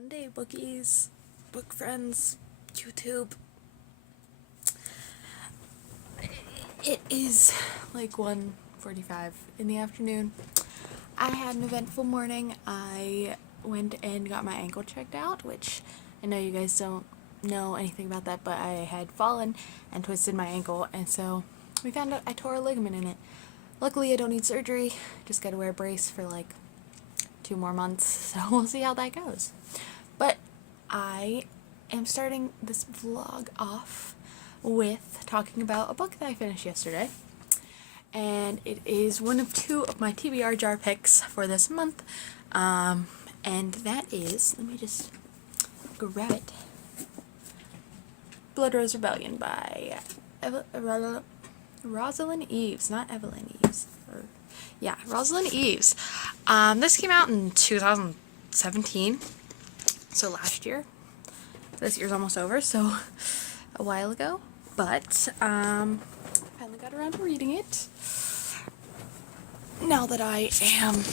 Monday, bookies, book friends, YouTube. It is like 1:45 in the afternoon. I had an eventful morning. I went and got my ankle checked out, which I know you guys don't know anything about that, but I had fallen and twisted my ankle, and so we found out I tore a ligament in it. Luckily, I don't need surgery, just gotta wear a brace for like 2 more months, so we'll see how that goes. But I am starting this vlog off with talking about a book that I finished yesterday, and it is one of two of my TBR jar picks for this month, and that is, let me just grab it, Blood Rose Rebellion by Rosalind Eves, not Evelyn Eves. Yeah, Rosalind Eves. This came out in 2017, so last year. This year's almost over, so a while ago. But finally got around to reading it. Now that I am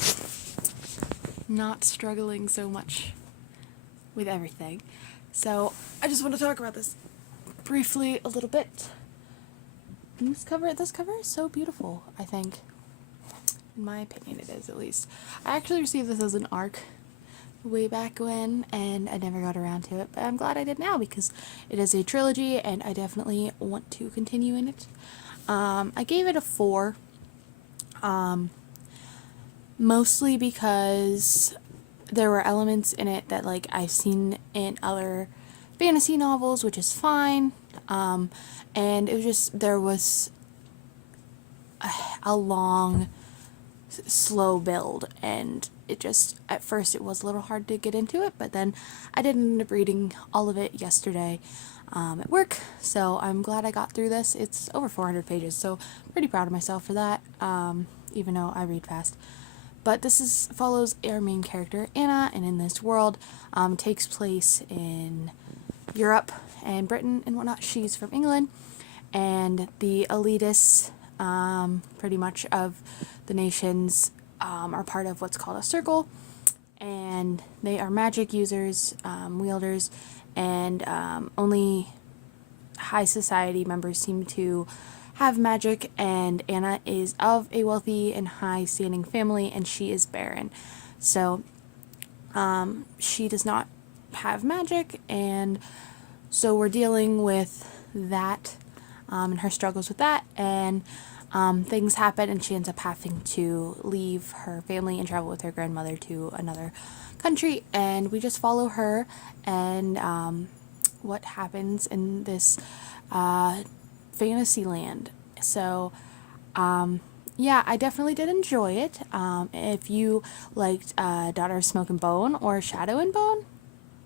not struggling so much with everything. So I just want to talk about this briefly a little bit. And this cover is so beautiful, I think. In my opinion, it is, at least. I actually received this as an ARC way back when, and I never got around to it, but I'm glad I did now because it is a trilogy and I definitely want to continue in it. I gave it a 4, mostly because there were elements in it that like I've seen in other fantasy novels, which is fine, and it was just, there was a long slow build, and it just, at first it was a little hard to get into it, but then I did end up reading all of it yesterday at work, so I'm glad I got through this. It's over 400 pages, so pretty proud of myself for that, even though I read fast. But this follows our main character, Anna, and in this world, takes place in Europe and Britain and whatnot. She's from England, and the elitists, pretty much, of the nations are part of what's called a circle, and they are magic users, wielders, and only high society members seem to have magic, and Anna is of a wealthy and high standing family, and she is barren. So she does not have magic, and so we're dealing with that, and her struggles with that, and things happen, and she ends up having to leave her family and travel with her grandmother to another country, and we just follow her and what happens in this fantasy land. So yeah, I definitely did enjoy it. If you liked Daughter of Smoke and Bone or Shadow and Bone,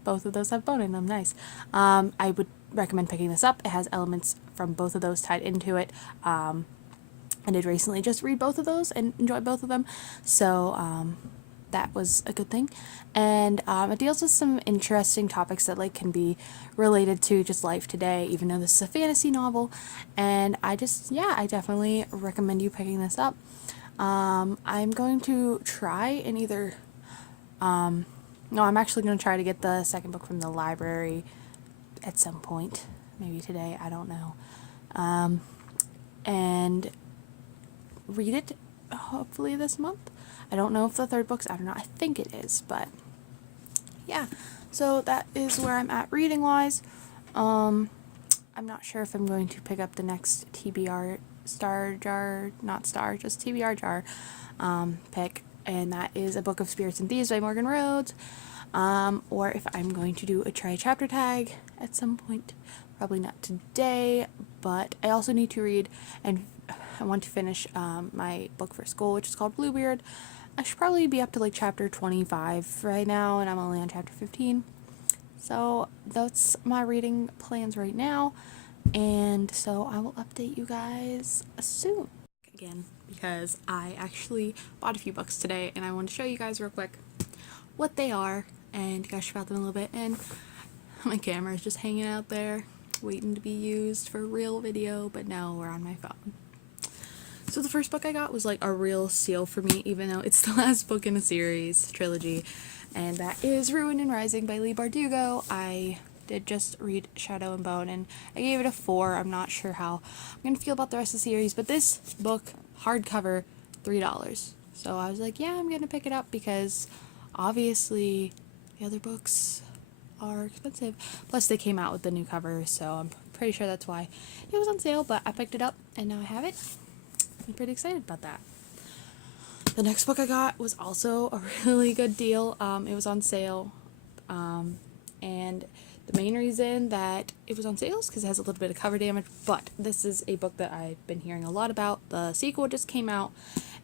both of those have bone in them, nice. I would recommend picking this up. It has elements from both of those tied into it. I did recently just read both of those and enjoy both of them, so that was a good thing. And it deals with some interesting topics that like can be related to just life today, even though this is a fantasy novel. And I definitely recommend you picking this up. I'm going to try and either no, I'm actually going to try to get the second book from the library at some point, maybe today, I don't know, and read it hopefully this month. I don't know if the third book's out or not. I think it is, but yeah, so that is where I'm at reading wise. I'm not sure if I'm going to pick up the next TBR jar pick, and that is A Book of Spirits and Thieves by Morgan Rhodes, or if I'm going to do a try chapter tag at some point. Probably not today, but I also need to read, and I want to finish my book for school, which is called Bluebeard. I should probably be up to like chapter 25 right now, and I'm only on chapter 15. So that's my reading plans right now, and so I will update you guys soon. Again, because I actually bought a few books today, and I want to show you guys real quick what they are and gush about them a little bit. And my camera is just hanging out there waiting to be used for real video, but now we're on my phone. So the first book I got was like a real steal for me, even though it's the last book in a series trilogy, and that is Ruin and Rising by Leigh Bardugo. I did just read Shadow and Bone, and I gave it a 4. I'm not sure how I'm going to feel about the rest of the series, but this book, hardcover, $3. So I was like, yeah, I'm going to pick it up because obviously the other books are expensive. Plus they came out with the new cover, so I'm pretty sure that's why it was on sale, but I picked it up and now I have it. I'm pretty excited about that. The next book I got was also a really good deal. It was on sale, and the main reason that it was on sale is because it has a little bit of cover damage, but this is a book that I've been hearing a lot about. The sequel just came out,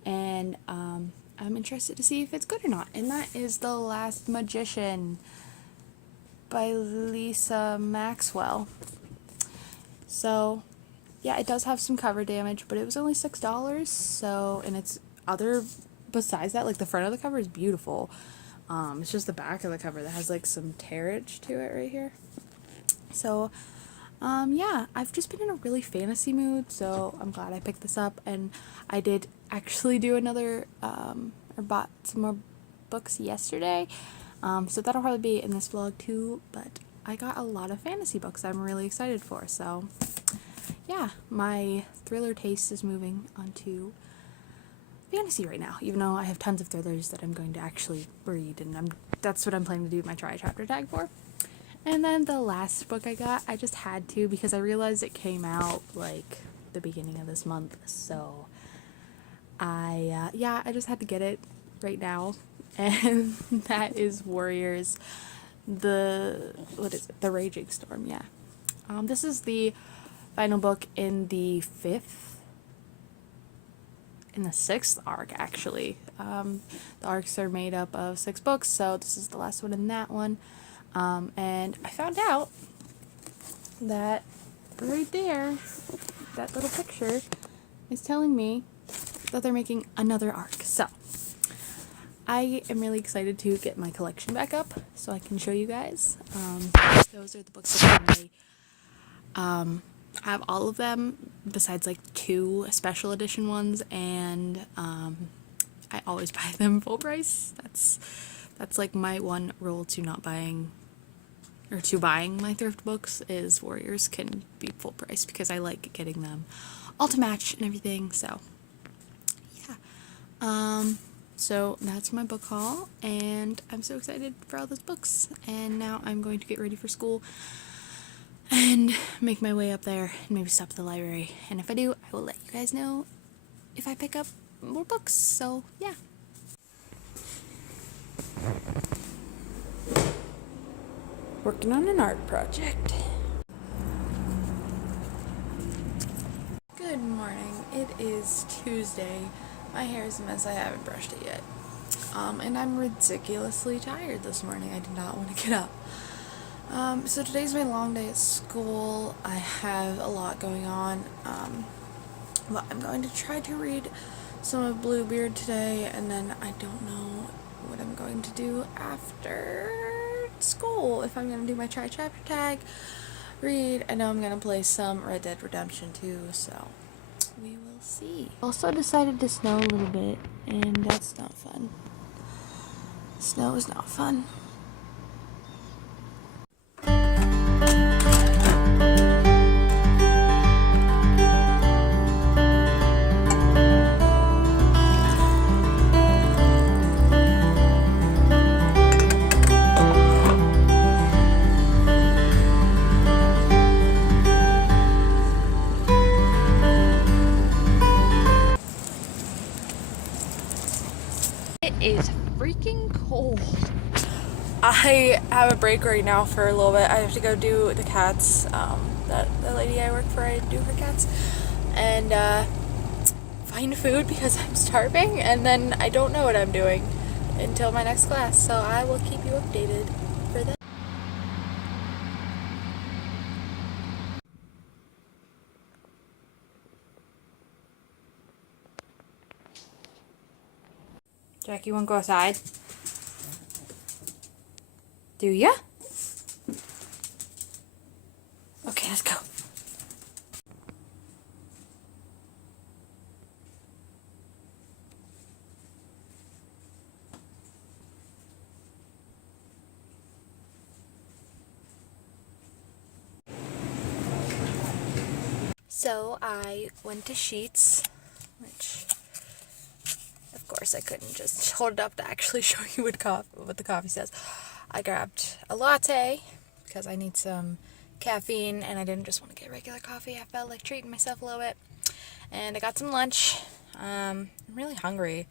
and I'm interested to see if it's good or not, and that is The Last Magician by Lisa Maxwell. So, yeah, it does have some cover damage, but it was only $6, so, and it's besides that, like, the front of the cover is beautiful. It's just the back of the cover that has, like, some tearage to it right here. So, yeah, I've just been in a really fantasy mood, so I'm glad I picked this up, and I did actually do another, or bought some more books yesterday, so that'll probably be in this vlog too, but I got a lot of fantasy books I'm really excited for, so, yeah, my thriller taste is moving onto fantasy right now, even though I have tons of thrillers that I'm going to actually read, and that's what I'm planning to do my try chapter tag for. And then the last book I got, I just had to because I realized it came out like the beginning of this month, so I just had to get it right now, and that is Warriors, the Raging Storm. Yeah, this is the final book in the 6th arc, actually. The arcs are made up of 6 books, so this is the last one in that one. And I found out that right there, that little picture is telling me that they're making another arc. So I am really excited to get my collection back up so I can show you guys. Those are the books that I have all of them besides like 2 special edition ones, and I always buy them full price. That's like my one rule to not buying, or to buying my thrift books, is Warriors can be full price because I like getting them all to match and everything. So yeah, so that's my book haul, and I'm so excited for all those books, and now I'm going to get ready for school and make my way up there and maybe stop at the library, and if I do, I will let you guys know if I pick up more books. So yeah. Working on an art project. Good morning. It is Tuesday. My hair is a mess. I haven't brushed it yet. And I'm ridiculously tired this morning. I did not want to get up. So today's my long day at school. I have a lot going on. But I'm going to try to read some of Bluebeard today, and then I don't know what I'm going to do after school. If I'm going to do my try chapter tag, read. I know I'm going to play some Red Dead Redemption 2, so we will see. Also decided to snow a little bit, and that's not fun. Snow is not fun. It is freaking cold. I have a break right now for a little bit. I have to go do the cats. The lady I work for, I do her cats. And find food because I'm starving. And then I don't know what I'm doing until my next class. So I will keep you updated for that. Jack, you want to go outside? Do ya? Okay, let's go. So I went to Sheetz, which of course I couldn't just hold it up to actually show you what the coffee says. I grabbed a latte because I need some caffeine and I didn't just want to get regular coffee. I felt like treating myself a little bit. And I got some lunch. I'm really hungry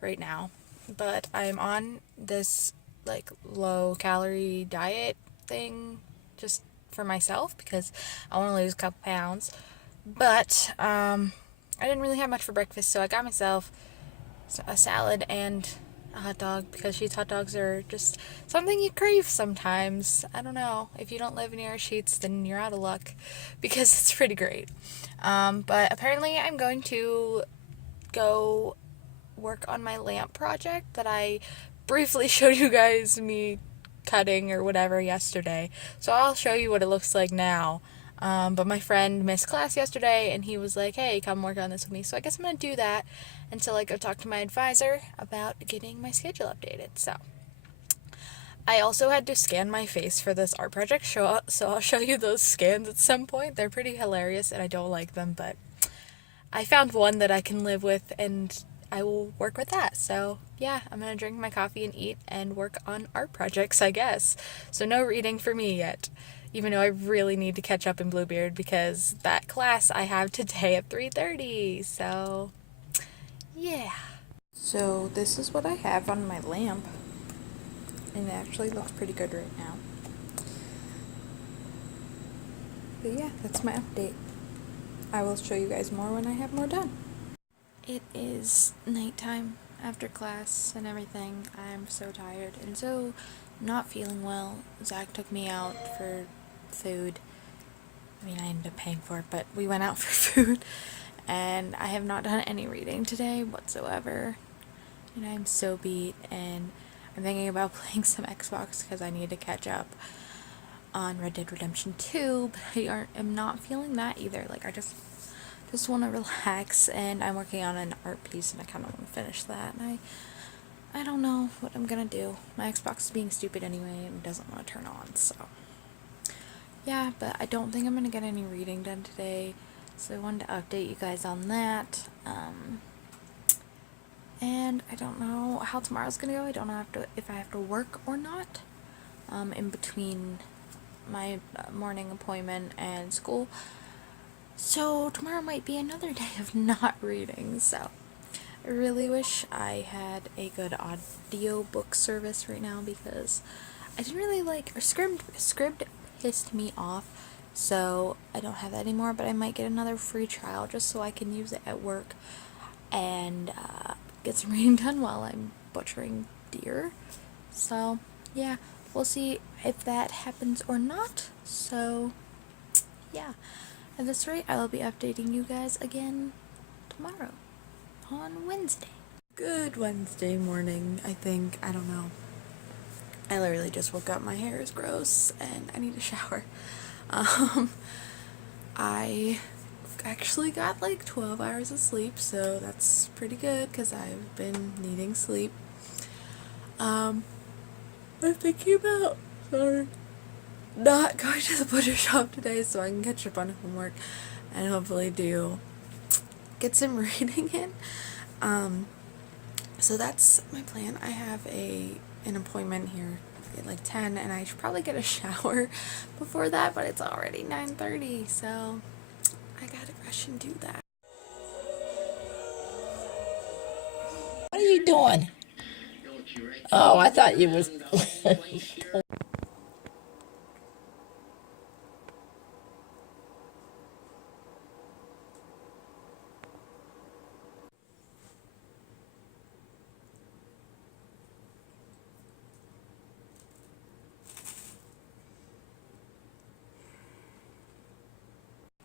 right now, but I'm on this like low calorie diet thing just for myself because I want to lose a couple pounds. But I didn't really have much for breakfast, so I got myself a salad and a hot dog because Sheetz hot dogs are just something you crave sometimes. I don't know. If you don't live near Sheetz, then you're out of luck because it's pretty great. But apparently I'm going to go work on my lamp project that I briefly showed you guys me cutting or whatever yesterday. So I'll show you what it looks like now. But my friend missed class yesterday and he was like, hey, come work on this with me. So I guess I'm going to do that until I go talk to my advisor about getting my schedule updated. So I also had to scan my face for this art project, so I'll show you those scans at some point. They're pretty hilarious and I don't like them, but I found one that I can live with and I will work with that. So yeah, I'm going to drink my coffee and eat and work on art projects, I guess. So no reading for me yet, even though I really need to catch up in Bluebeard because that class I have today at 3:30. So yeah. So this is what I have on my lamp. And it actually looks pretty good right now. But yeah, that's my update. I will show you guys more when I have more done. It is nighttime after class and everything. I'm so tired and so not feeling well. Zach took me out for food. I mean, I ended up paying for it, but we went out for food. And I have not done any reading today whatsoever. And I'm so beat and I'm thinking about playing some Xbox because I need to catch up on Red Dead Redemption 2, but I am not feeling that either. Like, I just want to relax, and I'm working on an art piece, and I kind of want to finish that, and I don't know what I'm gonna do. My Xbox is being stupid anyway, and doesn't want to turn on, so yeah, but I don't think I'm gonna get any reading done today, so I wanted to update you guys on that. And I don't know how tomorrow's gonna go. I don't know if I have to work or not in between my morning appointment and school. So tomorrow might be another day of not reading. So I really wish I had a good audio book service right now because I didn't really like, or Scribd pissed me off. So I don't have that anymore, but I might get another free trial just so I can use it at work and get some reading done while I'm butchering deer. So yeah, we'll see if that happens or not. So yeah, at this rate I will be updating you guys again tomorrow on Wednesday. Good Wednesday morning, I think. I don't know. I literally just woke up. My hair is gross and I need a shower. I actually got like 12 hours of sleep, so that's pretty good because I've been needing sleep. I'm thinking about, not going to the butcher shop today so I can catch up on homework and hopefully get some reading in. So that's my plan. I have an appointment here at like 10 and I should probably get a shower before that, but it's already 9:30, so I gotta rush and do that. What are you doing? Oh, I thought you was.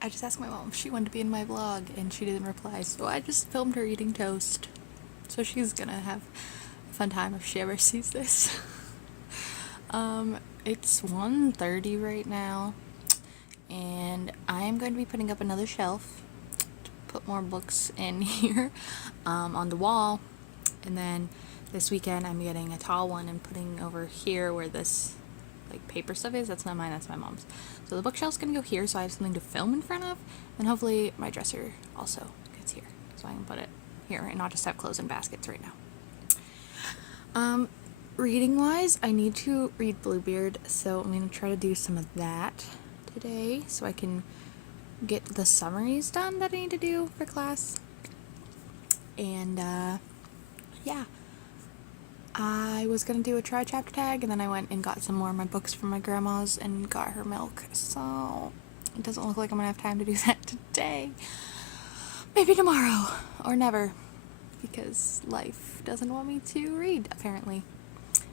I just asked my mom if she wanted to be in my vlog and she didn't reply, so I just filmed her eating toast. So she's gonna have a fun time if she ever sees this. It's 1:30 right now, and I am going to be putting up another shelf to put more books in here on the wall, and then this weekend I'm getting a tall one and putting over here where this like paper stuff is. That's not mine, that's my mom's. So the bookshelf's gonna go here so I have something to film in front of, and hopefully my dresser also gets here so I can put it here and not just have clothes in baskets right now. Reading wise, I need to read Bluebeard, so I'm gonna try to do some of that today so I can get the summaries done that I need to do for class. And yeah, I was gonna do a try chapter tag, and then I went and got some more of my books from my grandma's and got her milk, so it doesn't look like I'm gonna have time to do that today. Maybe tomorrow, or never, because life doesn't want me to read, apparently.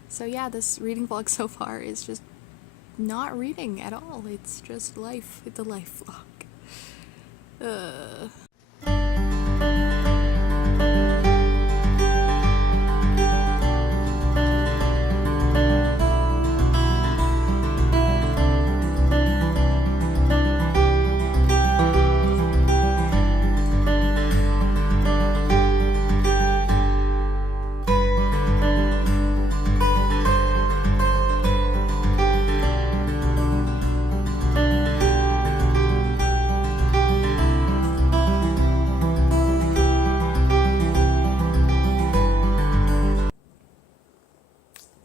So yeah, this reading vlog so far is just not reading at all. It's just life. It's a life vlog.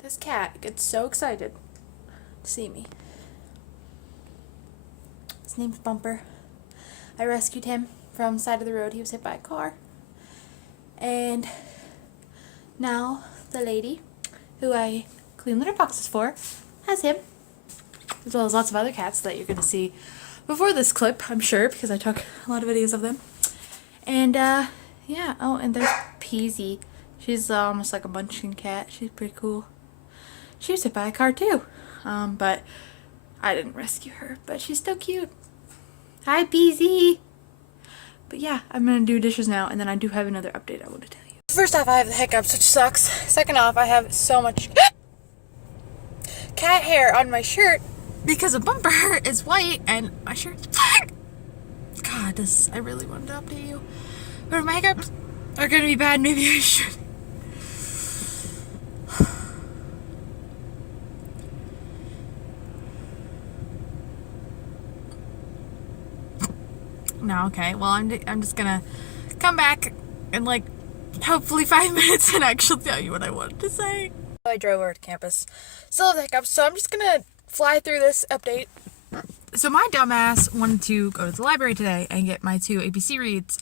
This cat gets so excited to see me. His name's Bumper. I rescued him from the side of the road. He was hit by a car. And now the lady who I clean litter boxes for has him, as well as lots of other cats that you're going to see before this clip, I'm sure, because I took a lot of videos of them. And yeah, oh, and there's Peasy. She's almost like a munchkin cat. She's pretty cool. She was hit by a car too, but I didn't rescue her, but she's still cute. Hi, Peasy! But yeah, I'm gonna do dishes now, and then I do have another update I want to tell you. First off, I have the hiccups, which sucks. Second off, I have so much cat hair on my shirt because a Bumper is white and my shirt's black. God, I really wanted to update you. But if my hiccups are gonna be bad, maybe I should. No, okay. Well, I'm just gonna come back in like hopefully 5 minutes and actually tell you what I wanted to say. I drove over to campus. Still have the hiccups, so I'm just gonna fly through this update. So my dumbass wanted to go to the library today and get my 2 ABC reads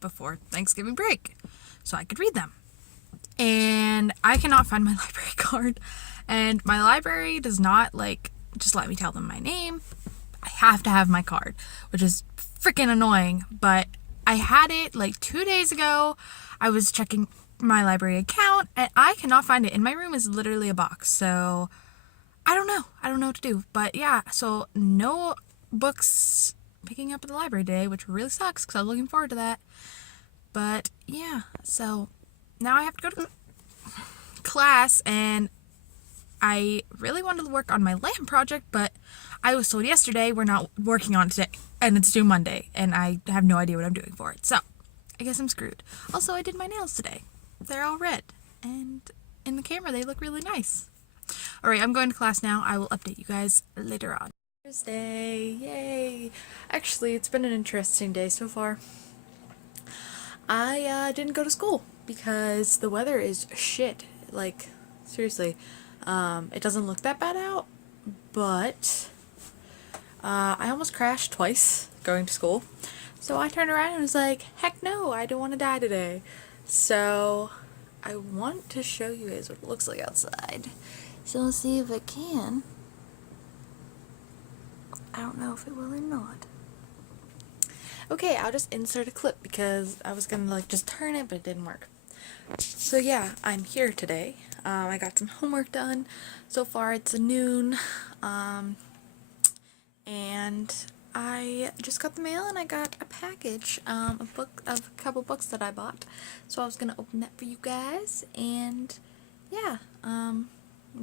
before Thanksgiving break so I could read them. And I cannot find my library card, and my library does not like just let me tell them my name. I have to have my card, which is freaking annoying, but I had it like 2 days ago. I was checking my library account and I cannot find it, and my room is literally a box, so I don't know what to do. But yeah, so no books picking up at the library today, which really sucks because I was looking forward to that. But yeah, so now I have to go to class, and I really wanted to work on my lamp project, but I was told yesterday we're not working on it today, and it's due Monday, and I have no idea what I'm doing for it, so I guess I'm screwed. Also, I did my nails today. They're all red, and in the camera they look really nice. Alright, I'm going to class now. I will update you guys later on. Thursday, yay! Actually, it's been an interesting day so far. I didn't go to school because the weather is shit. Like, seriously. It doesn't look that bad out, but I almost crashed twice going to school. So I turned around and was like, heck no, I don't want to die today. So I want to show you guys what it looks like outside. So let's see if it can. I don't know if it will or not. Okay, I'll just insert a clip because I was gonna like just turn it, but it didn't work. So yeah, I'm here today. I got some homework done. So far it's noon. And I just got the mail and I got a package of a couple books that I bought. So I was gonna open that for you guys, and yeah, I'll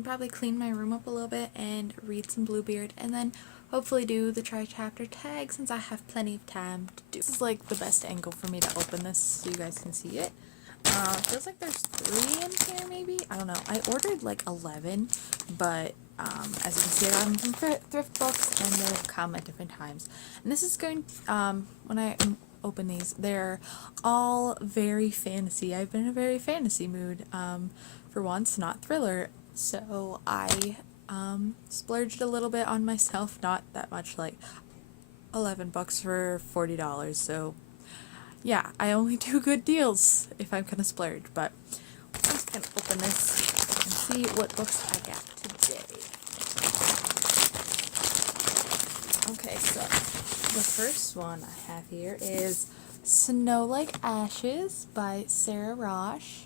probably clean my room up a little bit and read some Bluebeard, and then hopefully do the tri-chapter tag since I have plenty of time to do. This is like the best angle for me to open this so you guys can see it. Feels like there's 3 in here maybe? I don't know. I ordered like 11, but As you can see, I got them from thrift books, and they'll come at different times. And this is going, when I open these, they're all very fantasy. I've been in a very fantasy mood, for once, not thriller. So I splurged a little bit on myself, not that much, like 11 bucks for $40. So yeah, I only do good deals if I'm gonna splurge. But I'm just gonna open this and see what books I got today. Okay, so the first one I have here is Snow Like Ashes by Sarah Rosh.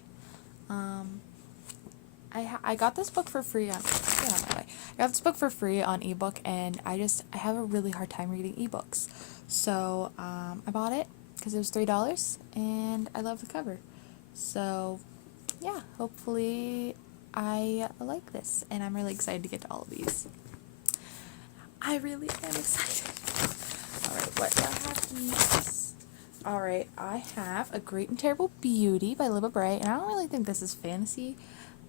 I got this book for free on, get out of my way. I got this book for free on ebook, and I have a really hard time reading ebooks. So I bought it because it was $3, and I love the cover. So yeah, hopefully I like this, and I'm really excited to get to all of these. I really am excited. Alright, what do I have next? Alright, I have A Great and Terrible Beauty by Libba Bray, and I don't really think this is fantasy,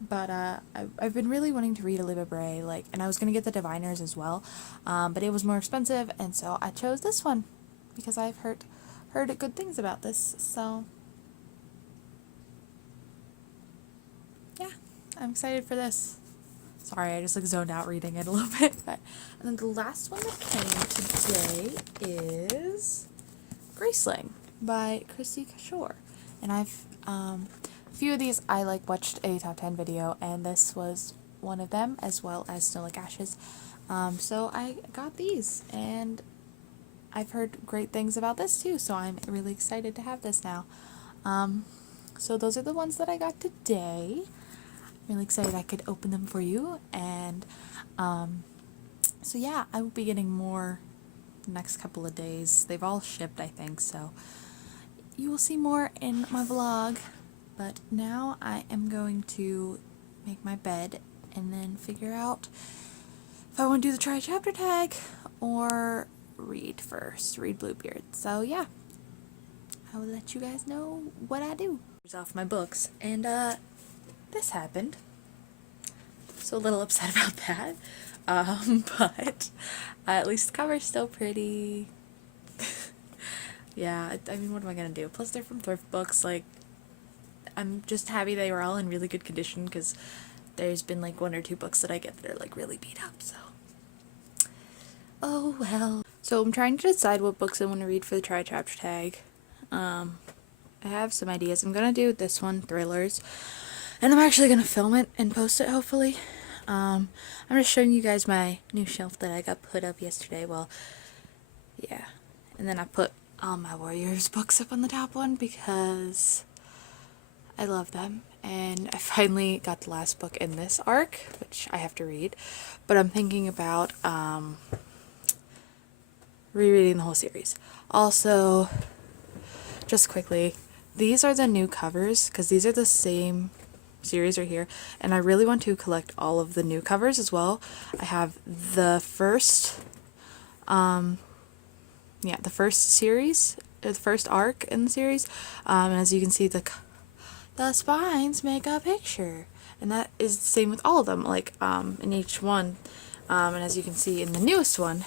but I've been really wanting to read a Libba Bray, and I was going to get the Diviners as well, but it was more expensive, and so I chose this one, because I've heard good things about this, so yeah, I'm excited for this. Sorry, I just zoned out reading it a little bit. But, and then the last one that came today is Graceling by Christy Cashore. And I've, a few of these I watched a top 10 video, and this was one of them, as well as Snow Like Ashes. So I got these, and I've heard great things about this too, so I'm really excited to have this now. So those are the ones that I got today. Really excited I could open them for you, and so yeah, I will be getting more the next couple of days. They've all shipped, I think, so you will see more in my vlog. But now I am going to make my bed and then figure out if I want to do the try chapter tag or read Bluebeard. So yeah, I will let you guys know what I do. Off my books, and this happened, so a little upset about that, but at least the cover's still pretty. Yeah, I mean, what am I gonna do? Plus they're from thrift books. I'm just happy they were all in really good condition, because there's been one or two books that I get that are really beat up, so oh well. So I'm trying to decide what books I want to read for the try chapter tag. I have some ideas. I'm gonna do this one, thrillers. And I'm actually going to film it and post it, hopefully. I'm just showing you guys my new shelf that I got put up yesterday. Well, yeah. And then I put all my Warriors books up on the top one because I love them. And I finally got the last book in this arc, which I have to read. But I'm thinking about rereading the whole series. Also, just quickly, these are the new covers, because these are the same series right here, and I really want to collect all of the new covers as well. I have the first the first series, the first arc in the series, and as you can see, the spines make a picture, and that is the same with all of them, in each one, and as you can see in the newest one,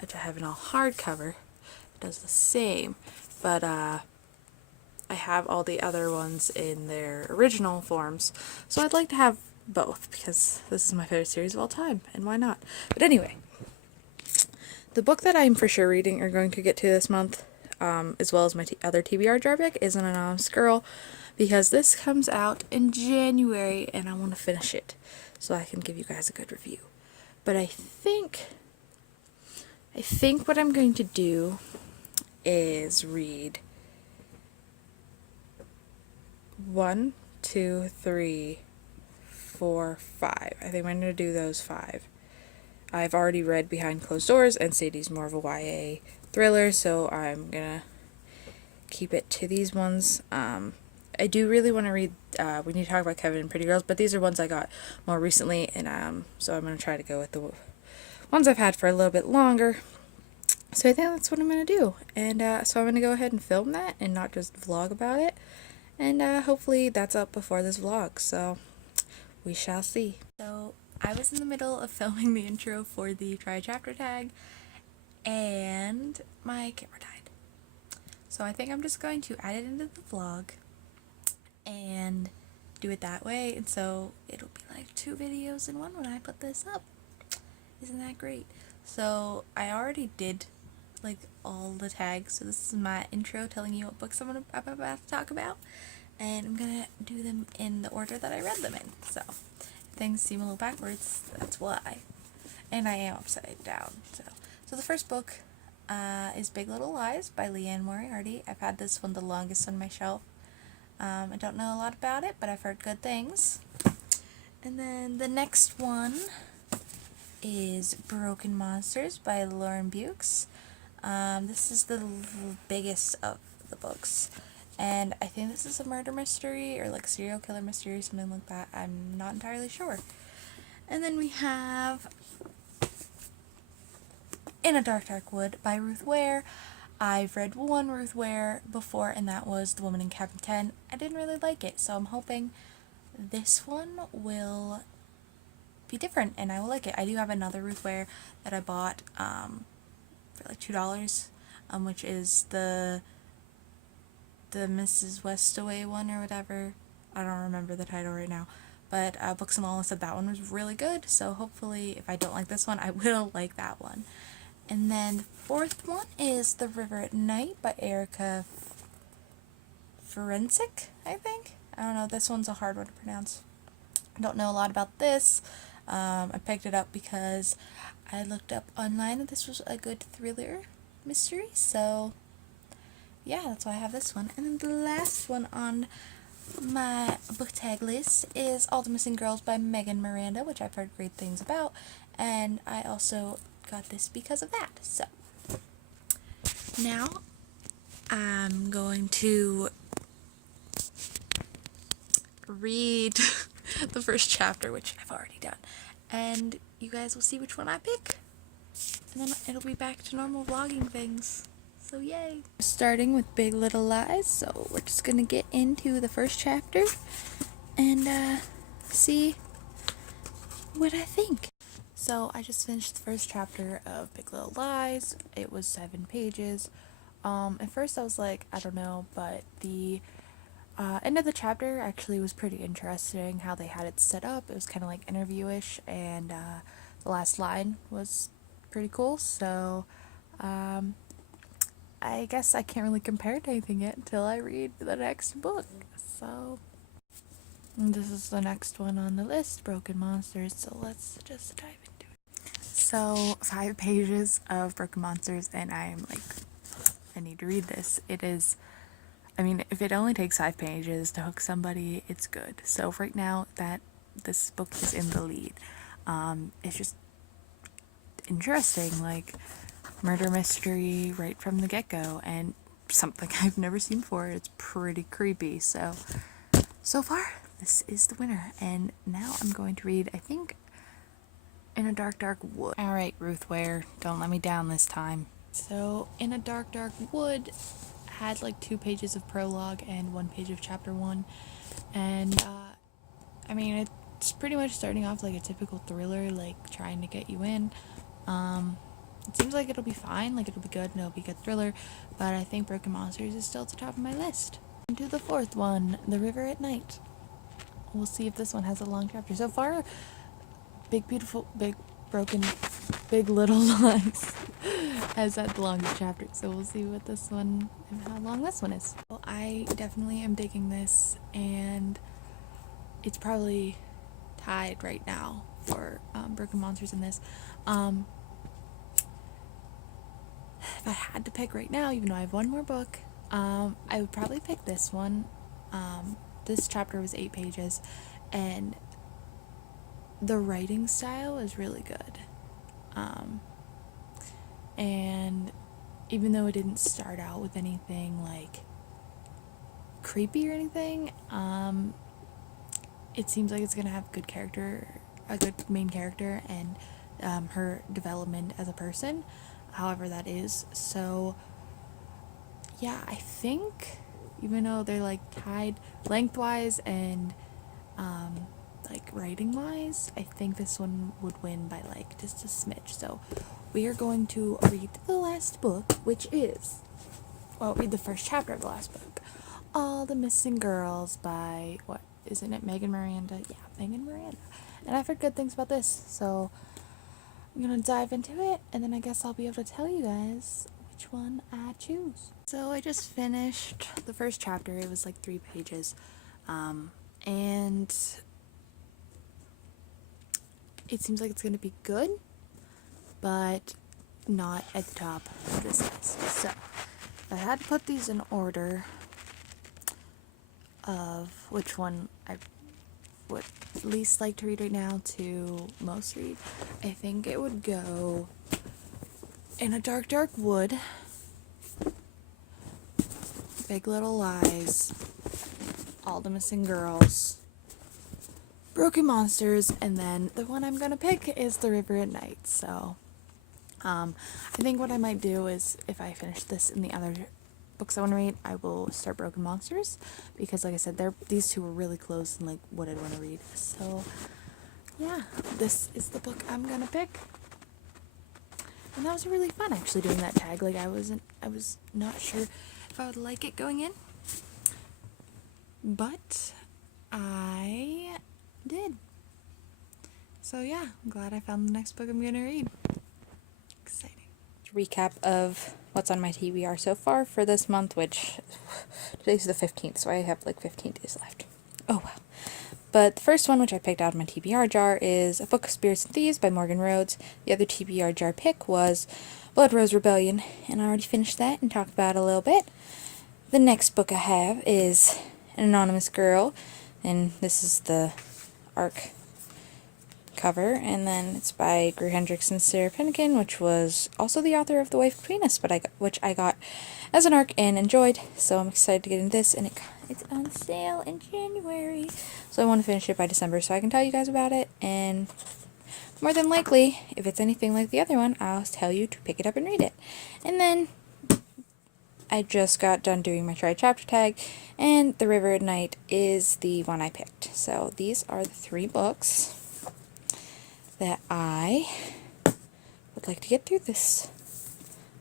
which I have in all hardcover, it does the same, but I have all the other ones in their original forms, so I'd like to have both, because this is my favorite series of all time, and why not? But anyway, the book that I'm for sure reading or going to get to this month, as well as my other TBR jar pick, is An Anonymous Girl, because this comes out in January, and I want to finish it, so I can give you guys a good review. But I think what I'm going to do is read 1, 2, 3, 4, 5. I think I'm going to do those 5. I've already read Behind Closed Doors, and Sadie's more of a YA thriller, so I'm going to keep it to these ones. I do really want to read We Need to Talk About Kevin and Pretty Girls, but these are ones I got more recently, and so I'm going to try to go with the ones I've had for a little bit longer. So I think that's what I'm going to do, and so I'm going to go ahead and film that and not just vlog about it. And hopefully that's up before this vlog, so we shall see. So I was in the middle of filming the intro for the try chapter tag and my camera died. So I think I'm just going to add it into the vlog and do it that way, and so it'll be like 2 videos in one when I put this up. Isn't that great? So I already did like all the tags, so this is my intro telling you what books I'm about to talk about, and I'm gonna do them in the order that I read them in. So if things seem a little backwards, that's why. And I am upside down. So the first book is Big Little Lies by Leanne Moriarty. I've had this one the longest on my shelf. I don't know a lot about it, but I've heard good things. And then the next one is Broken Monsters by Lauren Bukes. This is the biggest of the books, and I think this is a murder mystery or like serial killer mystery, something like that. I'm not entirely sure. And then we have In a Dark Dark Wood by Ruth Ware. I've read one Ruth Ware before, and that was The Woman in Cabin 10. I didn't really like it, so I'm hoping this one will be different and I will like it. I do have another Ruth Ware that I bought for like $2, which is the Mrs. Westaway one or whatever. I don't remember the title right now. But Books and Lawless said that one was really good, so hopefully if I don't like this one, I will like that one. And then the fourth one is The River at Night by Erica Forensic, I think. I don't know, this one's a hard one to pronounce. I don't know a lot about this. I picked it up because I looked up online that this was a good thriller mystery, so yeah, that's why I have this one. And then the last one on my book tag list is All the Missing Girls by Megan Miranda, which I've heard great things about, and I also got this because of that. So now I'm going to read the first chapter, which I've already done, and you guys will see which one I pick, and then it'll be back to normal vlogging things. So yay! Starting with Big Little Lies, so we're just gonna get into the first chapter and see what I think. So I just finished the first chapter of Big Little Lies. It was 7 pages. At first I was like, I don't know, but the end of the chapter actually was pretty interesting how they had it set up. It was kind of like interview-ish, and the last line was pretty cool, so I guess I can't really compare it to anything yet until I read the next book. So this is the next one on the list, Broken Monsters, so let's just dive into it. So 5 pages of Broken Monsters, and I'm like, I need to read this. It is, I mean, if it only takes 5 pages to hook somebody, it's good. So right now that this book is in the lead, it's just interesting, like murder mystery right from the get-go, and something I've never seen before. It's pretty creepy. So far this is the winner, and now I'm going to read, I think, In a Dark Dark Wood. Alright, Ruth Ware, don't let me down this time. So In a Dark Dark Wood had like 2 pages of prologue and 1 page of chapter 1, and I mean, it's pretty much starting off like a typical thriller, like trying to get you in. It seems like it'll be fine, like it'll be good, and it'll be a good thriller, but I think Broken Monsters is still at the top of my list. To the fourth one, The River at Night. We'll see if this one has a long chapter. So far, Big Little Lies has had the longest chapter, so we'll see what this one, and how long this one is. Well, I definitely am digging this, and it's probably tied right now for Broken Monsters in this. If I had to pick right now, even though I have one more book, I would probably pick this one. This chapter was 8 pages, and the writing style is really good. And even though it didn't start out with anything like creepy or anything, it seems like it's gonna have a good main character, and her development as a person, however that is. So yeah, I think even though they're like tied lengthwise and like writing wise, I think this one would win by like just a smidge. So we are going to read the last book, which is, well, read the first chapter of the last book, All the Missing Girls by, what, isn't it Megan Miranda? Yeah, Megan Miranda. And I've heard good things about this, so I'm gonna dive into it, and then I guess I'll be able to tell you guys which one I choose. So I just finished the first chapter. It was like 3 pages, and it seems like it's gonna be good, but not at the top of this list. So if I had to put these in order of which one I would least like to read right now to most read, I think it would go In a Dark, Dark Wood, Big Little Lies, All the Missing Girls, Broken Monsters, and then the one I'm gonna pick is The River at Night. So I think what I might do is, if I finish this in the other books I want to read, I will start Broken Monsters, because like I said, these two were really close in like what I'd want to read. So yeah, this is the book I'm gonna pick. And that was really fun actually doing that tag. Like I was not sure if I would like it going in, but I did. So yeah, I'm glad I found the next book I'm gonna read. Exciting. Recap of what's on my TBR so far for this month, which today's the 15th, so I have like 15 days left. Oh wow. But the first one, which I picked out of my TBR jar, is A Book of Spirits and Thieves by Morgan Rhodes. The other TBR jar pick was Blood Rose Rebellion, and I already finished that and talked about it a little bit. The next book I have is An Anonymous Girl, and this is the ARC cover, and then it's by Gray Hendricks and Sarah Pennican, which was also the author of The Wife Between Us, which I got as an ARC and enjoyed, so I'm excited to get into this, and it's on sale in January, so I want to finish it by December so I can tell you guys about it, and more than likely, if it's anything like the other one, I'll tell you to pick it up and read it. And then I just got done doing my chapter tag, and The River at Night is the one I picked. So these are the 3 books that I would like to get through this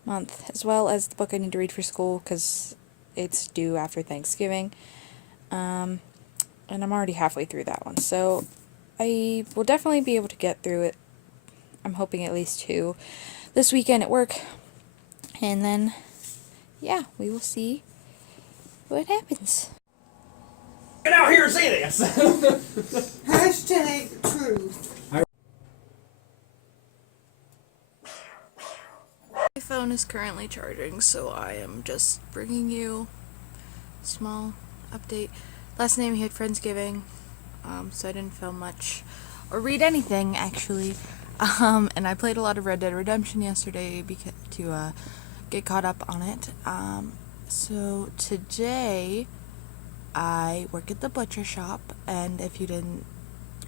month, as well as the book I need to read for school because it's due after Thanksgiving, and I'm already halfway through that one, so I will definitely be able to get through it. I'm hoping at least 2 this weekend at work, and then yeah, we will see what happens. Get out here and see this! Hashtag truth. My phone is currently charging, so I am just bringing you a small update. Last night we had Friendsgiving, so I didn't film much or read anything actually. And I played a lot of Red Dead Redemption yesterday to get caught up on it. So today I work at the butcher shop, and if you didn't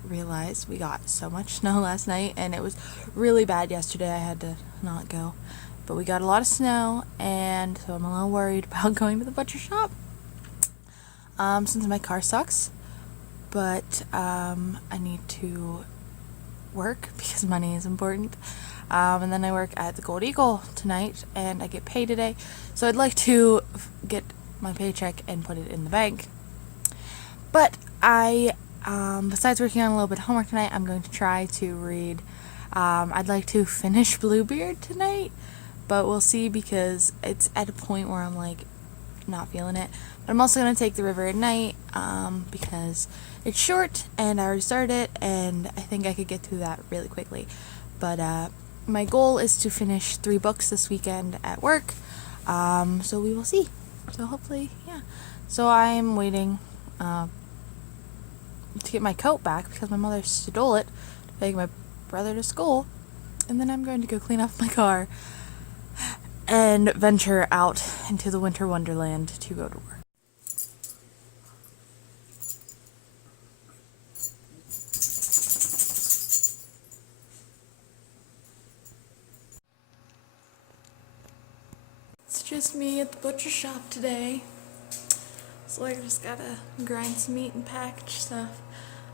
realize, we got so much snow last night, and it was really bad yesterday. I had to not go, but we got a lot of snow, and so I'm a little worried about going to the butcher shop, since my car sucks, but I need to work because money is important. And then I work at the Gold Eagle tonight, and I get paid today, so I'd like to get my paycheck and put it in the bank. But I, besides working on a little bit of homework tonight, I'm going to try to read, I'd like to finish Bluebeard tonight, but we'll see, because it's at a point where I'm like not feeling it. But I'm also going to take The River at Night, because it's short and I already started it, and I think I could get through that really quickly. But my goal is to finish 3 books this weekend at work, so we will see. So hopefully, yeah. So I'm waiting to get my coat back because my mother stole it to take my brother to school, and then I'm going to go clean off my car and venture out into the winter wonderland to go to work. It's just me at the butcher shop today, so I just gotta grind some meat and package stuff.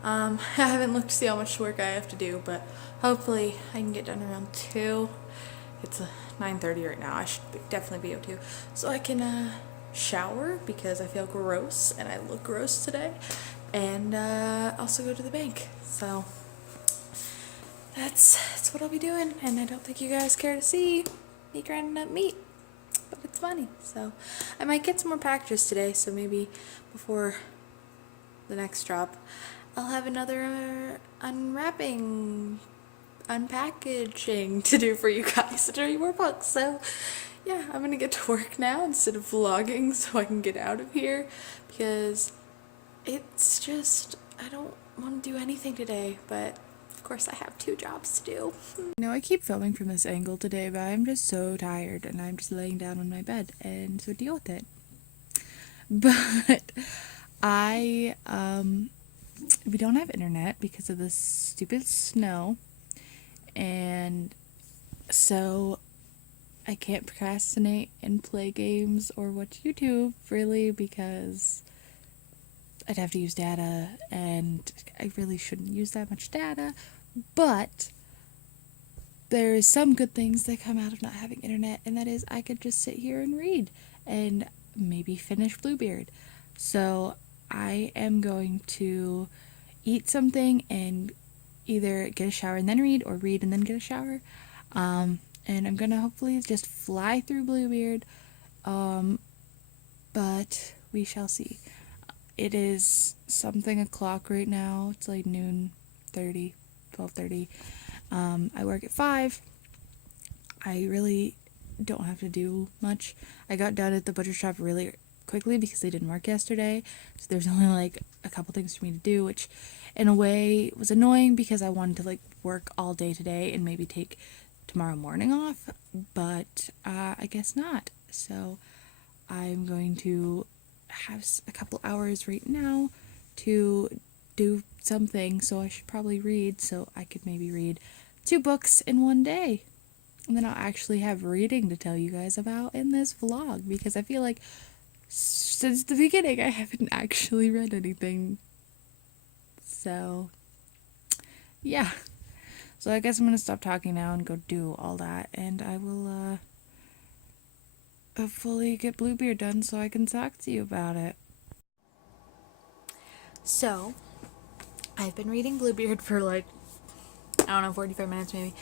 I haven't looked to see how much work I have to do, but hopefully I can get done around 2. It's 9:30 right now. I should definitely be able to. So I can shower because I feel gross and I look gross today. And also go to the bank. So that's what I'll be doing. And I don't think you guys care to see me grinding up meat. But it's funny. So I might get some more packages today. So maybe before the next drop, I'll have another unpackaging to do for you guys to read more books. So yeah, I'm gonna get to work now instead of vlogging so I can get out of here because it's just, I don't want to do anything today, but of course I have 2 jobs to do. No, I keep filming from this angle today, but I'm just so tired and I'm just laying down on my bed, and so deal with it. But we don't have internet because of this stupid snow, and so I can't procrastinate and play games or watch YouTube really because I'd have to use data, and I really shouldn't use that much data. But there is some good things that come out of not having internet, and that is I could just sit here and read and maybe finish Bluebeard. So I am going to eat something and either get a shower and then read, or read and then get a shower. And I'm gonna hopefully just fly through Bluebeard. But we shall see. It is something o'clock right now. It's like noon 30, 12:30. I work at 5. I really don't have to do much. I got done at the butcher shop really quickly because they didn't work yesterday. So there's only like a couple things for me to do, which in a way was annoying because I wanted to like work all day today and maybe take tomorrow morning off, but I guess not. So I'm going to have a couple hours right now to do something, so I should probably read, so I could maybe read 2 books in one day. And then I'll actually have reading to tell you guys about in this vlog, because I feel like since the beginning I haven't actually read anything. So yeah. So I guess I'm gonna stop talking now and go do all that, and I will hopefully get Bluebeard done so I can talk to you about it. So I've been reading Bluebeard for like, I don't know, 45 minutes maybe.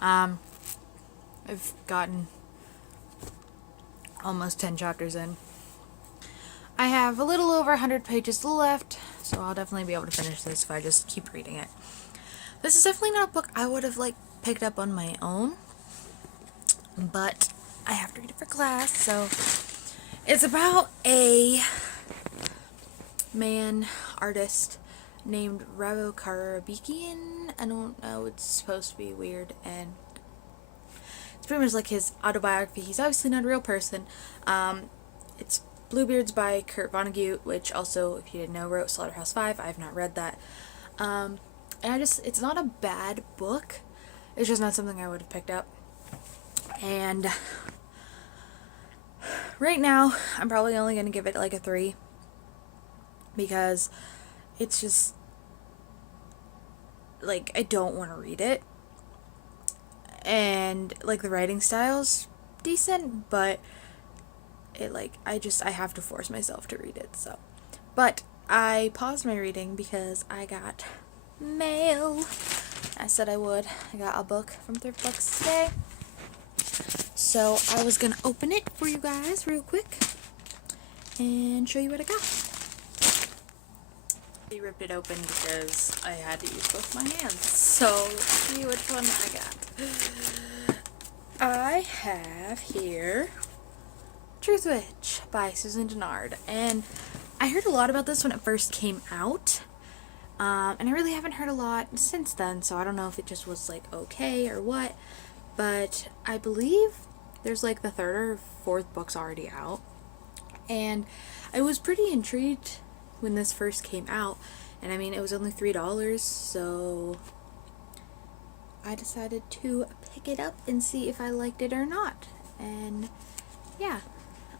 I've gotten almost 10 chapters in. I have a little over 100 pages left, so I'll definitely be able to finish this if I just keep reading it. This is definitely not a book I would have like picked up on my own, but I have to read it for class. So it's about a man artist named Rabo Karabekian. I don't know, it's supposed to be weird, and it's pretty much like his autobiography. He's obviously not a real person. It's Bluebeards by Kurt Vonnegut, which also, if you didn't know, wrote Slaughterhouse-5. I have not read that. And it's not a bad book. It's just not something I would have picked up. And right now, I'm probably only going to give it like a 3. Because it's just, like, I don't want to read it. And, like, the writing style's decent, but it, like, I have to force myself to read it, so. But I paused my reading because I got mail. I said I would. I got a book from Thrift Books today. So I was gonna open it for you guys real quick and show you what I got. I ripped it open because I had to use both my hands. So let's see which one I got. I have here Truth Witch by Susan Dennard, and I heard a lot about this when it first came out, and I really haven't heard a lot since then, so I don't know if it just was like okay or what, but I believe there's like the 3rd or 4th books already out, and I was pretty intrigued when this first came out, and I mean it was only $3, so I decided to pick it up and see if I liked it or not, and yeah.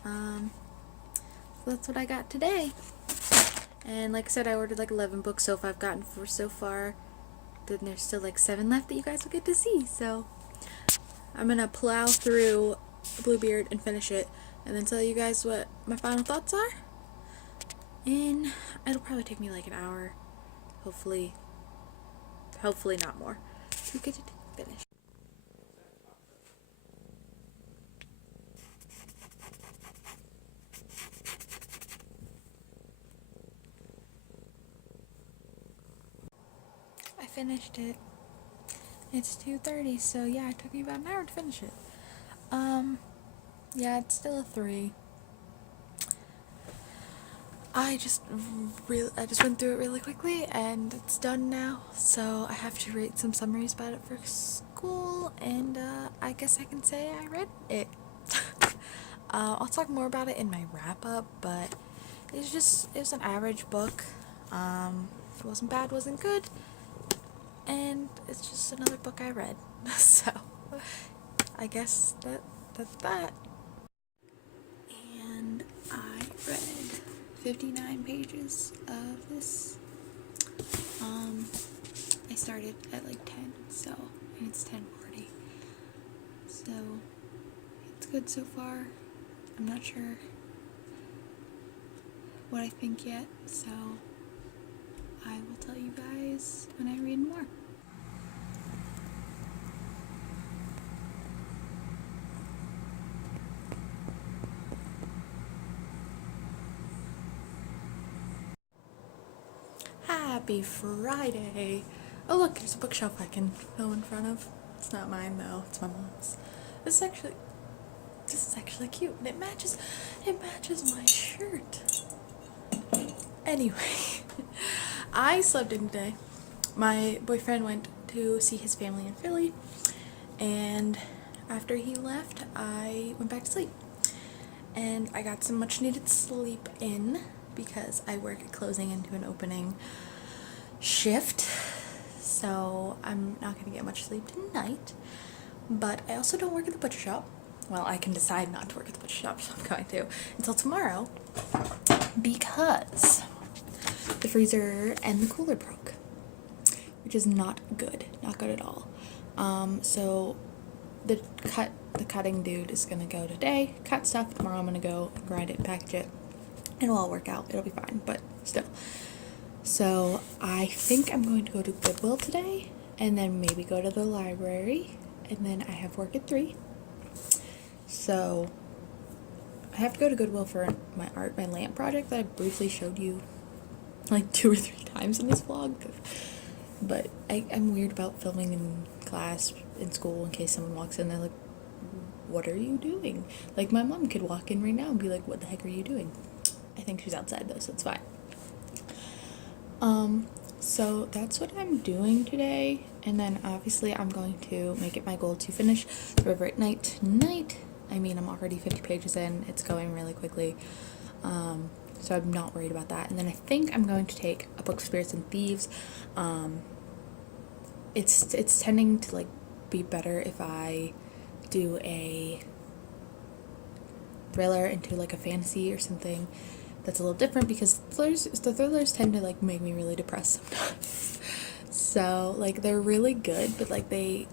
So that's what I got today. And like I said, I ordered like 11 books, so if I've gotten 4 so far, then there's still like 7 left that you guys will get to see. So I'm gonna plow through Bluebeard and finish it, and then tell you guys what my final thoughts are. And it'll probably take me like an hour, hopefully not more, to get it finished. I finished it. It's 2:30, so yeah, it took me about an hour to finish it. Yeah, it's still a 3. I just went through it really quickly, and it's done now. So I have to write some summaries about it for school, and I guess I can say I read it. I'll talk more about it in my wrap up, but it was an average book. It wasn't bad, wasn't good, and it's just another book I read. So I guess that's that. And I read 59 pages of this. I started at like 10, so, and it's 10:40. So it's good so far. I'm not sure what I think yet, so I will tell you guys when I read more. Happy Friday! Oh look, there's a bookshelf I can go in front of. It's not mine though, it's my mom's. This is actually cute, and it matches my shirt. Anyway, I slept in today. My boyfriend went to see his family in Philly, and after he left, I went back to sleep. And I got some much needed sleep in because I work at closing into an opening shift, so I'm not going to get much sleep tonight. But I also don't work at the butcher shop. Well, I can decide not to work at the butcher shop, so I'm going to until tomorrow, because the freezer and the cooler broke, which is not good at all. So the cutting dude is gonna go today, cut stuff. Tomorrow I'm gonna go grind it, package it. It'll all work out, it'll be fine, but still. So I think I'm going to go to Goodwill today, and then maybe go to the library, and then I have work at 3. So I have to go to Goodwill for my lamp project that I briefly showed you like 2 or 3 times in this vlog. But I'm weird about filming in class, in school, in case someone walks in, they're like, what are you doing? Like, my mom could walk in right now and be like, what the heck are you doing? I think she's outside though, so it's fine. So that's what I'm doing today, and then obviously I'm going to make it my goal to finish The River at Night tonight. I mean, I'm already 50 pages in, it's going really quickly, so I'm not worried about that. And then I think I'm going to take a book, Spirits and Thieves. It's tending to like be better if I do a thriller into like a fantasy or something that's a little different, because the thrillers tend to like make me really depressed sometimes. So like they're really good, but like they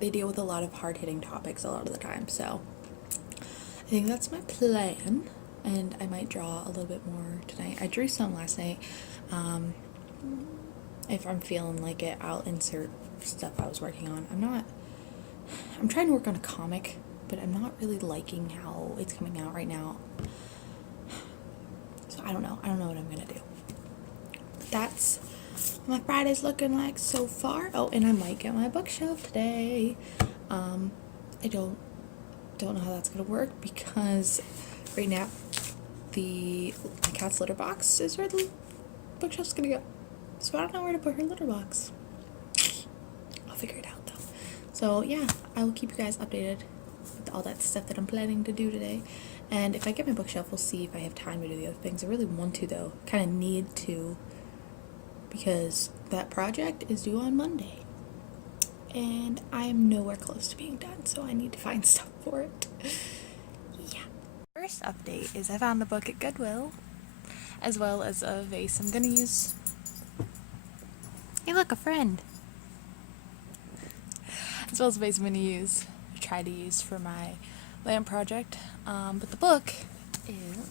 deal with a lot of hard-hitting topics a lot of the time. So I think that's my plan, and I might draw a little bit more tonight. I drew some last night. If I'm feeling like it, I'll insert stuff I was working on. I'm trying to work on a comic, but I'm not really liking how it's coming out right now. So I don't know what I'm gonna do. But that's what my Friday's looking like so far. Oh, and I might get my bookshelf today. I don't know how that's gonna work, because right now my cat's litter box is where the bookshelf's gonna go. So I don't know where to put her litter box. I'll figure it out though. So yeah, I will keep you guys updated with all that stuff that I'm planning to do today. And if I get my bookshelf, we'll see if I have time to do the other things. I really want to though, kind of need to, because that project is due on Monday. And I am nowhere close to being done, so I need to find stuff for it. Yeah. First update is I found a book at Goodwill, as well as a vase I'm gonna use. Hey, look, a friend! As well as a vase I'm gonna use, try to use for my lamp project. But the book is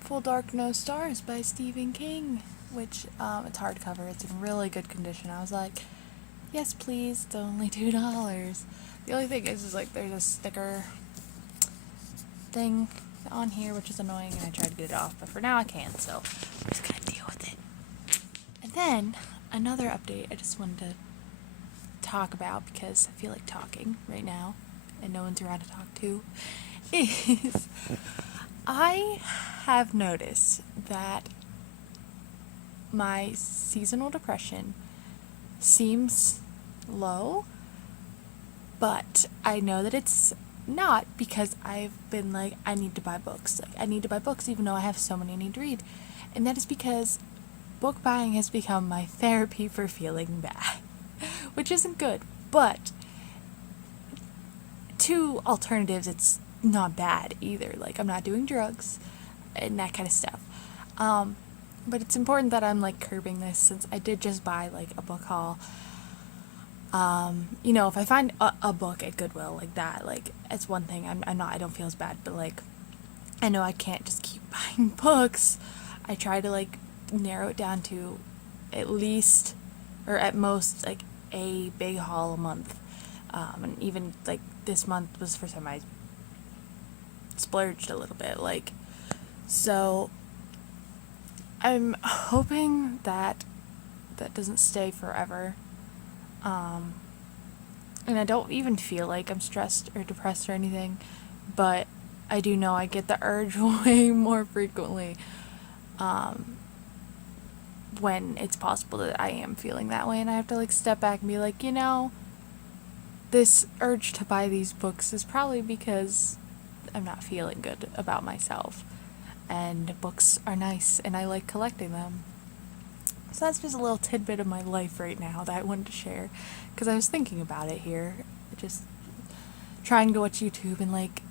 Full Dark No Stars by Stephen King, which it's hardcover. It's in really good condition. I was like, yes, please. It's only $2. The only thing is like there's a sticker thing on here, which is annoying, and I tried to get it off, but for now I can't. So I'm just gonna deal with it. And then another update I just wanted to talk about because I feel like talking right now, and no one's around to talk to. Is I have noticed that my seasonal depression seems low, but I know that it's not because I've been like, I need to buy books. Like, I need to buy books even though I have so many I need to read. And that is because book buying has become my therapy for feeling bad, which isn't good. But two alternatives, it's not bad either. Like, I'm not doing drugs and that kind of stuff. But it's important that I'm like curbing this, since I did just buy like a book haul. You know, if I find a book at Goodwill like that, like, it's one thing. I don't feel as bad, but like, I know I can't just keep buying books. I try to like narrow it down to at least, or at most, like a big haul a month. And even like this month was the first time I splurged a little bit, like, so I'm hoping that that doesn't stay forever. And I don't even feel like I'm stressed or depressed or anything, but I do know I get the urge way more frequently when it's possible that I am feeling that way, and I have to like step back and be like, you know, this urge to buy these books is probably because I'm not feeling good about myself, and books are nice and I like collecting them. So that's just a little tidbit of my life right now that I wanted to share, because I was thinking about it here, just trying to watch YouTube, and like,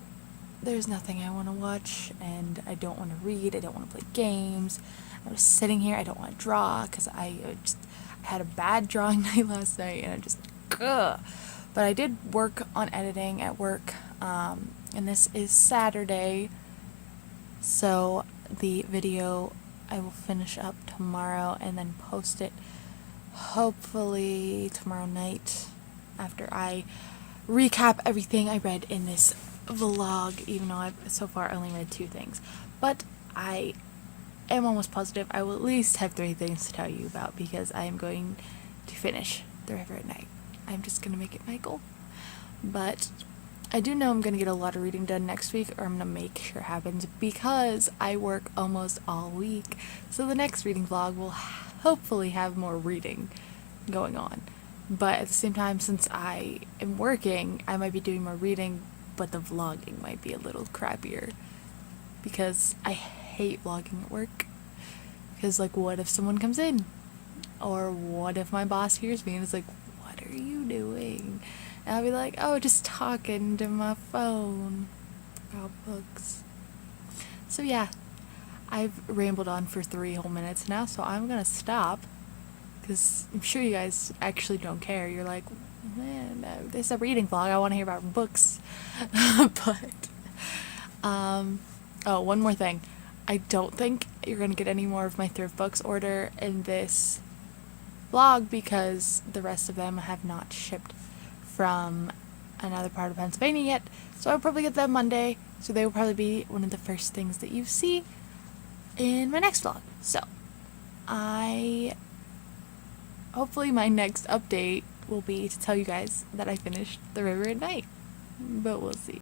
there's nothing I want to watch, and I don't want to read, I don't want to play games. I was sitting here, I don't want to draw, because I had a bad drawing night last night, and I just, ugh. But I did work on editing at work, and this is Saturday, so the video I will finish up tomorrow and then post it hopefully tomorrow night after I recap everything I read in this vlog, even though I've so far only read 2 things. But I am almost positive I will at least have 3 things to tell you about, because I am going to finish The River at Night. I'm just going to make it my goal. But I do know I'm going to get a lot of reading done next week, or I'm going to make sure it happens, because I work almost all week. So the next reading vlog will hopefully have more reading going on. But at the same time, since I am working, I might be doing more reading, but the vlogging might be a little crappier, because I hate vlogging at work. Because, like, what if someone comes in? Or what if my boss hears me and is like, what are you doing? And I'll be like, oh, just talking to my phone about books. So yeah, I've rambled on for 3 whole minutes now, so I'm gonna stop, because I'm sure you guys actually don't care. You're like, man, no, this is a reading vlog, I want to hear about books. But, oh, one more thing. I don't think you're gonna get any more of my thrift books order in this vlog, because the rest of them have not shipped from another part of Pennsylvania yet, so I'll probably get them Monday, so they will probably be one of the first things that you see in my next vlog. So hopefully my next update will be to tell you guys that I finished The River at Night, but we'll see.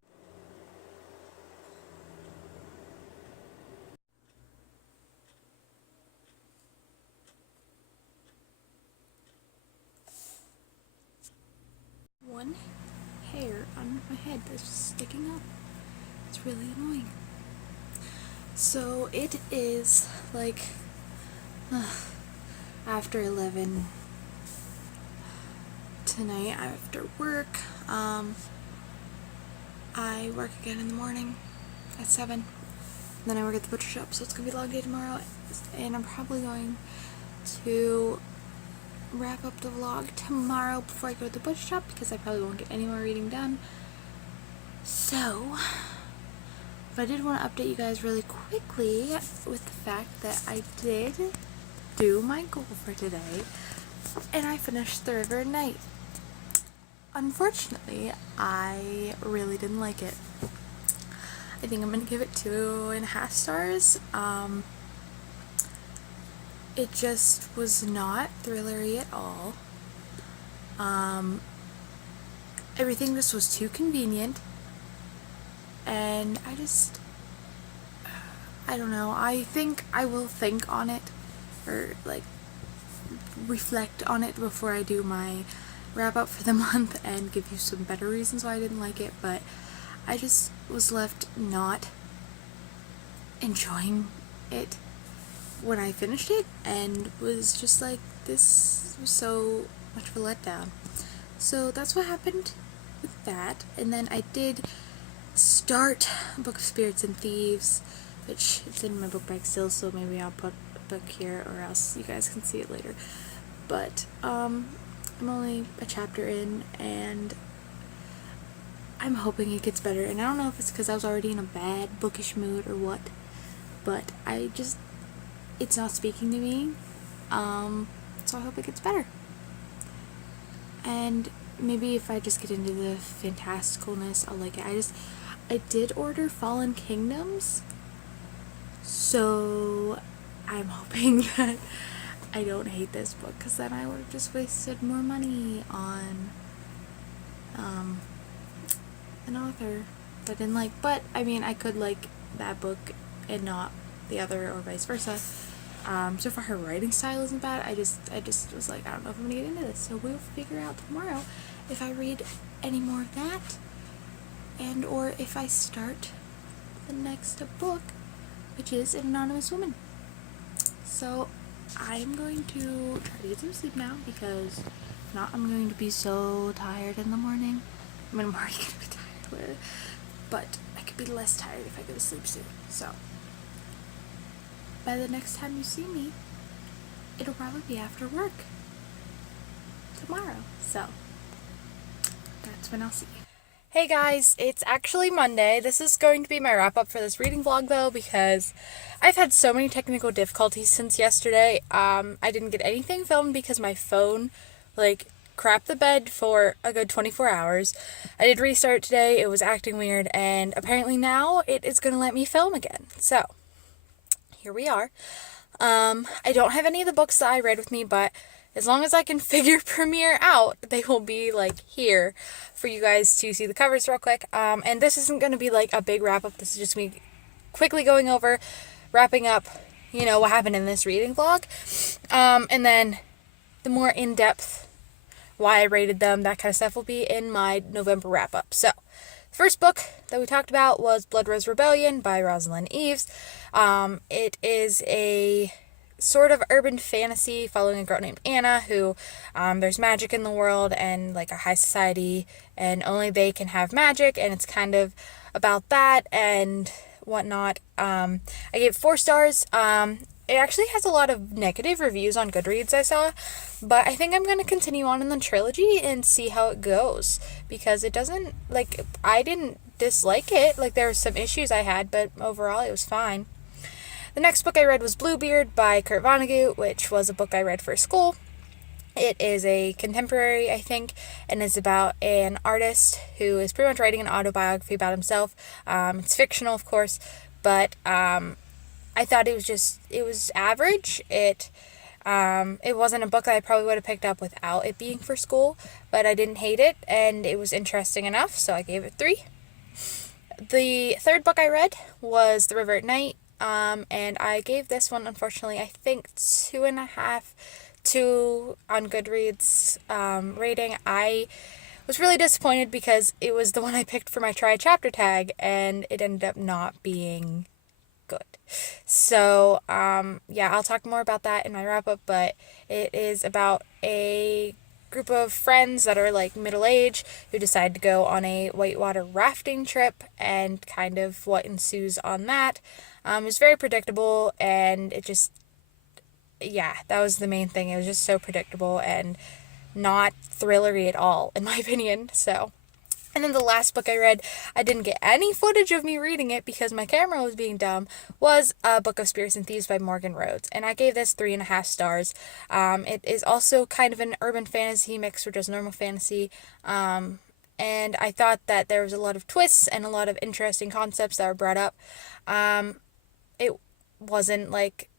One hair on my head that's just sticking up. It's really annoying. So it is like after 11 tonight after work. I work again in the morning at 7, then I work at the butcher shop, so it's gonna be a long day tomorrow. And I'm probably going to wrap up the vlog tomorrow before I go to the butcher shop because I probably won't get any more reading done. So, but I did want to update you guys really quickly with the fact that I did do my goal for today, and I finished The River at Night. Unfortunately, I really didn't like it. I think I'm gonna give it 2.5 stars. It just was not thrillery at all. Everything just was too convenient, and I don't know. I think I will think on it, or like reflect on it before I do my wrap up for the month and give you some better reasons why I didn't like it, but I just was left not enjoying it when I finished it, and was just like, this was so much of a letdown. So that's what happened with that. And then I did start Book of Spirits and Thieves, which it's in my book bag still, so maybe I'll put a book here or else you guys can see it later. But I'm only a chapter in, and I'm hoping it gets better. And I don't know if it's because I was already in a bad bookish mood or what, but it's not speaking to me, so I hope it gets better. And maybe if I just get into the fantasticalness, I'll like it. I did order Fallen Kingdoms, so I'm hoping that I don't hate this book, because then I would have just wasted more money on an author that I didn't like. But I mean, I could like that book and not the other, or vice versa. So far her writing style isn't bad. I just was like, I don't know if I'm gonna get into this, so we'll figure out tomorrow if I read any more of that, and or if I start the next book, which is An Anonymous Woman. So I'm going to try to get some sleep now, because if not, I'm going to be so tired in the morning. I mean, I'm already going to be tired, but I could be less tired if I go to sleep soon. So by the next time you see me, it'll probably be after work tomorrow. So that's when I'll see you. Hey guys, it's actually Monday. This is going to be my wrap up for this reading vlog though, because I've had so many technical difficulties since yesterday. I didn't get anything filmed because my phone crapped the bed for a good 24 hours. I did restart today, it was acting weird, and apparently now it is going to let me film again. So here we are. I don't have any of the books that I read with me, but as long as I can figure Premiere out, they will be here for you guys to see the covers real quick. And this isn't going to be a big wrap up. This is just me quickly going over, wrapping up, what happened in this reading vlog. And then the more in-depth why I rated them, that kind of stuff will be in my November wrap up. So the first book that we talked about was Blood Rose Rebellion by Rosalind Eves. It is a sort of urban fantasy following a girl named Anna who, there's magic in the world and a high society, and only they can have magic, and it's kind of about that and whatnot. I gave 4 stars. It actually has a lot of negative reviews on Goodreads I saw, but I think I'm going to continue on in the trilogy and see how it goes, because it doesn't, I didn't dislike it. There were some issues I had, but overall it was fine. The next book I read was Bluebeard by Kurt Vonnegut, which was a book I read for school. It is a contemporary, I think, and is about an artist who is pretty much writing an autobiography about himself. It's fictional, of course, but I thought it was average. It wasn't a book that I probably would have picked up without it being for school, but I didn't hate it, and it was interesting enough, so I gave it 3. The third book I read was The River at Night, and I gave this one, unfortunately, I think 2.5 on Goodreads rating. I was really disappointed because it was the one I picked for my try chapter tag, and it ended up not being good. So, yeah, I'll talk more about that in my wrap up, but it is about a group of friends that are middle age who decide to go on a whitewater rafting trip and kind of what ensues on that. It was very predictable, and it just, yeah, that was the main thing. It was just so predictable and not thrillery at all, in my opinion. So, and then the last book I read, I didn't get any footage of me reading it because my camera was being dumb, was a Book of Spirits and Thieves by Morgan Rhodes. And I gave this 3.5 stars. It is also kind of an urban fantasy mixed with just normal fantasy. And I thought that there was a lot of twists and a lot of interesting concepts that were brought up. It wasn't like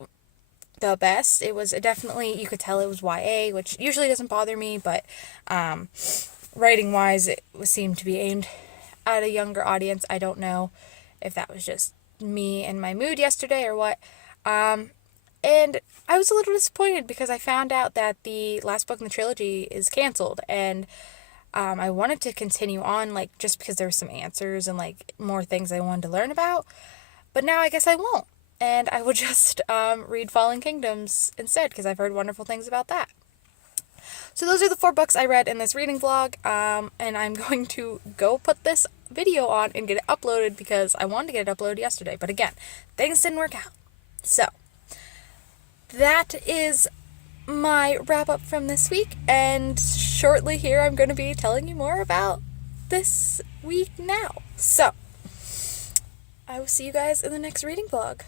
the best. It was definitely, you could tell it was YA, which usually doesn't bother me, but writing wise, it seemed to be aimed at a younger audience. I don't know if that was just me and my mood yesterday or what. And I was a little disappointed because I found out that the last book in the trilogy is canceled, and I wanted to continue on, like, just because there were some answers and like more things I wanted to learn about, but now I guess I won't, and I will just read Fallen Kingdoms instead because I've heard wonderful things about that. So those are the 4 books I read in this reading vlog, and I'm going to go put this video on and get it uploaded because I wanted to get it uploaded yesterday, but again, things didn't work out. So that is my wrap up from this week, and shortly here I'm going to be telling you more about this week now. So I will see you guys in the next reading vlog.